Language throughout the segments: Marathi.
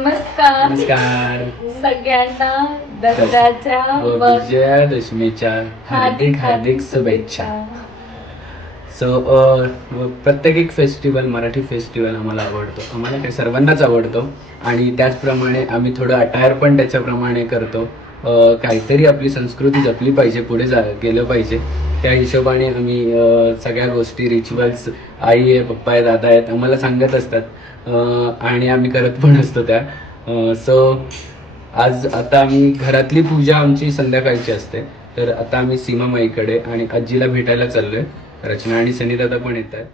नमस्कार नमस्कार सगळ्यांना दसऱ्याच्या व विजयादशमीच्या हार्दिक हार्दिक शुभेच्छा. प्रत्येक एक फेस्टिवल, मराठी फेस्टिवल आम्हाला आवडतो. आम्हाला काही सर्वांनाच आवडतो आणि त्याचप्रमाणे आम्ही थोडं अटायर पण त्याच्याप्रमाणे करतो. काहीतरी आपली संस्कृती जपली पाहिजे, पुढे गेलं पाहिजे. त्या हिशोबाने आम्ही सगळ्या गोष्टी, रिच्युअल्स आई आहे, पप्पा आहे, दादा आहेत, आम्हाला सांगत असतात आणि आम्ही करत पण असतो त्या. आज आता आम्ही घरातली पूजा आमची संध्याकाळची असते, तर आता आम्ही सीमामाईकडे आणि आजीला भेटायला चाललोय. रचना आणि सनी दादा पण येत आहेत.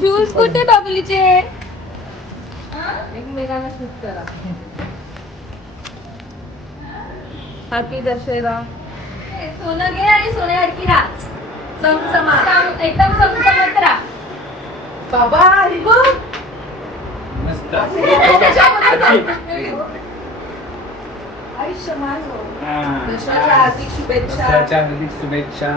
शूज कुठे बाबुलीचे? एकमेकांना शूज करा. हॅपी दशेरा. सोनं घे आणि सोन्यावरती राहा. चमचमाट एकदम चमचमत राहा. बाबा मस्त. आयुष्यमान हो. दसऱ्याच्या हार्दिक शुभेच्छा. हार्दिक शुभेच्छा.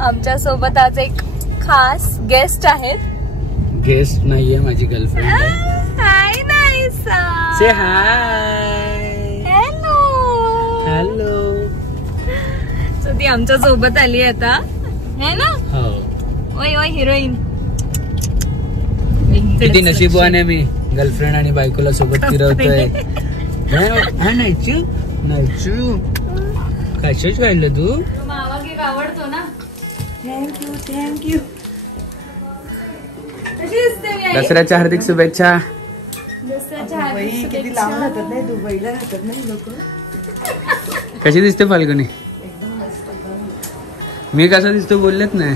आमच्या सोबत आज एक खास गेस्ट आहेत. गेस्ट नाहीये, माझी गर्लफ्रेंड आहे. Hi Naisa. Say hi. Hello hello. ती आमच्या सोबत आली आता, है ना? हो. ओय ओय हिरोईन. किती नशीबवान आहे मी, गर्लफ्रेंड आणि बायकोला सोबत फिरवतोय. नाहीचू नाहीचू कशाच काढलं तू? मावा केक आवडतो ना? Thank you thank you. कशी दिसते मी आई? दसऱ्याच्या हार्दिक शुभेच्छा. दसऱ्याच्या हार्दिक शुभेच्छा. कशी दिसते फाल्गुनी? मी कसा दिसतो बोललेत नाही.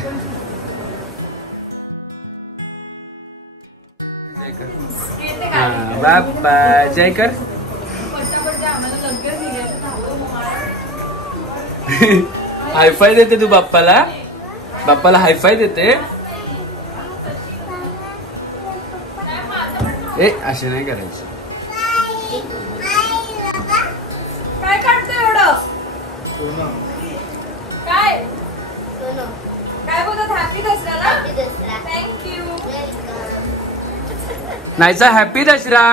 बाप्पा जय कर. हायफाय देते तू बाप्पाला? बाप्पाला हायफाय देते? असे नाही करायचं. काय काढतोय एवढं? काय काय बोलत? हॅपी दसरा ना? थँक्यू. नाहीचा हॅपी दसरा.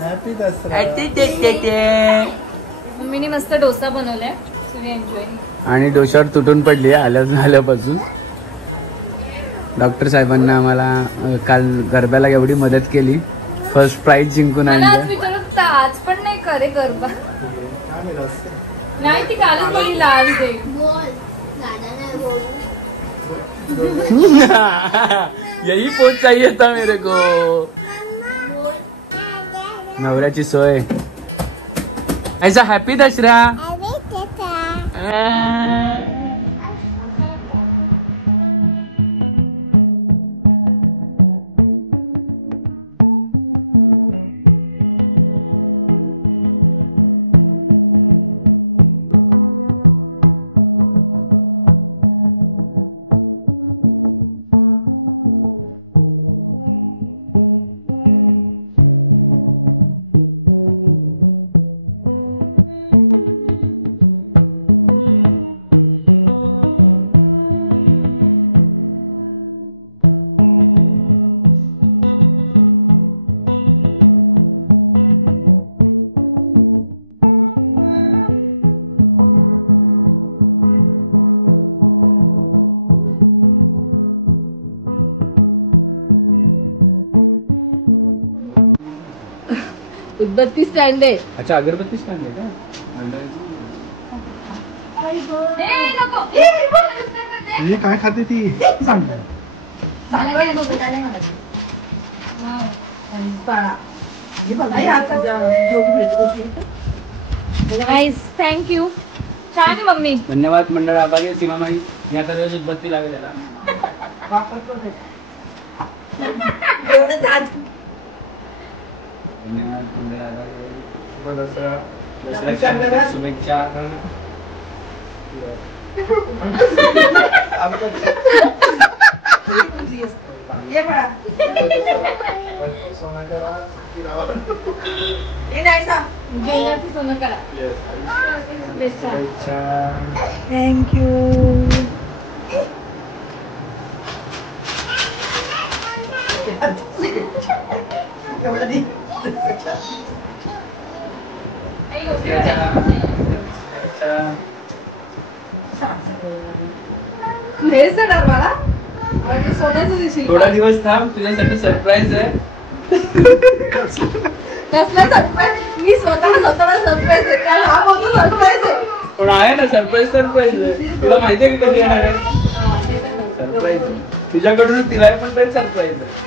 हॅपी दसरा. मम्मीने मस्त डोसा बनवलाय. एन्जॉय. आणि डोशावर तुटून पडली आल्यापासून. डॉक्टर साहेबांना आम्हाला काल गरब्याला एवढी मदत केली. फर्स्ट प्राइज जिंकून आणलं. आज पण नाही करे गरबा. नाही ती कालच बोलली आज दे. यही पोच चाहिए था मेरे को. नवऱ्याची सोय. ऐसा हॅपी दसरा. उदबत्ती स्टँड आहे. अच्छा अगरबत्ती स्टँड आहे का? ही काय खाते ती सांगताय. थँक्यू. छान आहे मम्मी. धन्यवाद मंडळ. आभारी आहे सीमामाई. या तर उदबत्ती लागेल याला. दसऱ्याच्या शुभेच्छा. थँक्यू. थोडा दिवस थांब, तुझ्यासाठी सरप्राईज आहे. मी स्वतःला सरप्राईज आहे. पण आहे ना सरप्राईज आहे. तुला माहितीये की कधी येणार आहे सरप्राईज? तुझ्याकडून तिला पण ते सरप्राईज आहे.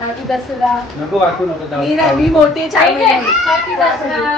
हॅपी दसरा. नको वाटू नको जाऊ. मी मोठी हॅपी दसरा.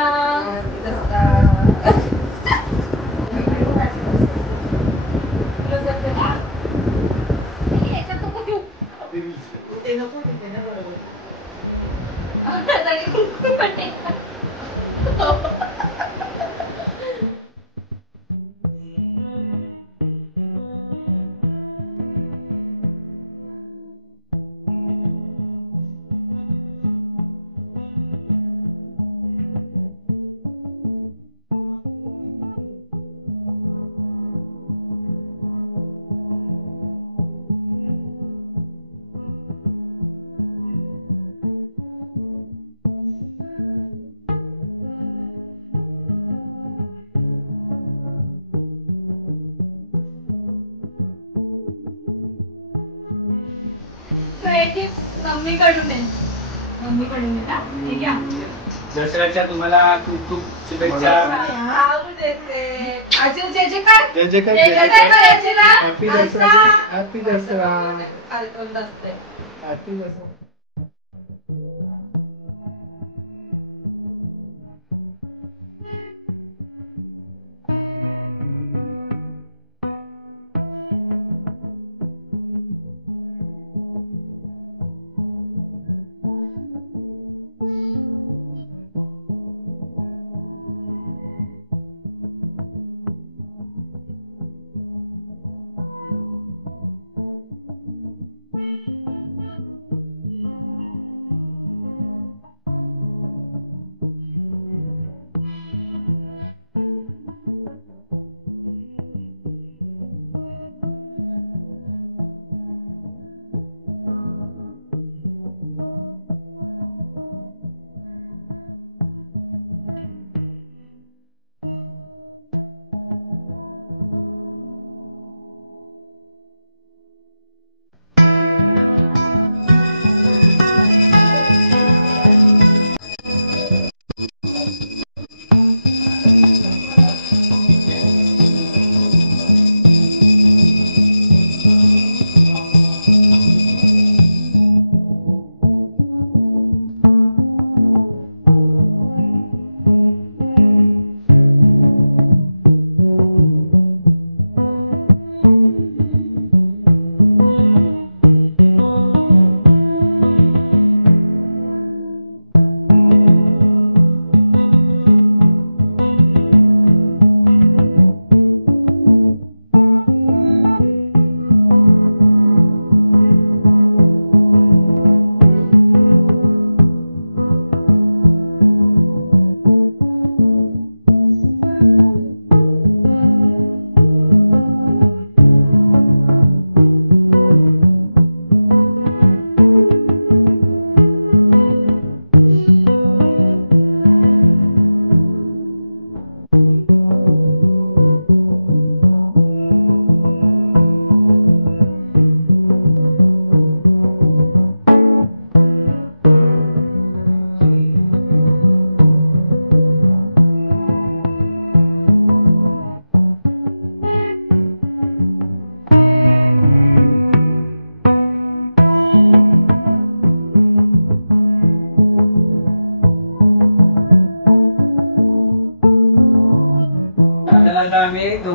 दसऱ्याच्या तुम्हाला खूप खूप शुभेच्छा. जय जयकार. Happy Dussehra. Happy Dussehra. Happy Dussehra.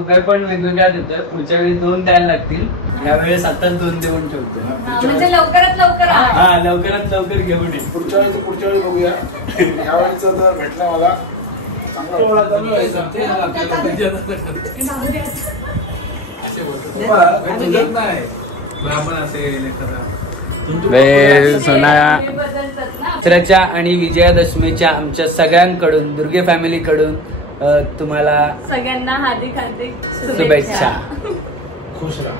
रुपये पण वेगवेगळ्या देतोय. पुढच्या वेळी 2 द्यायला लागतील. यावेळेस आता 2 देऊन ठेवतो. म्हणजे लवकरात लवकर हा लवकरात लवकर घेऊन ये. पुढच्या वेळी बघूया. यावेळेचा जर भेटला मला दसऱ्याच्या आणि विजयादशमीच्या आमच्या सगळ्यांकडून दुर्गे फॅमिली कडून तुम्हाला सगळ्यांना हार्दिक शुभेच्छा. खुश राहा.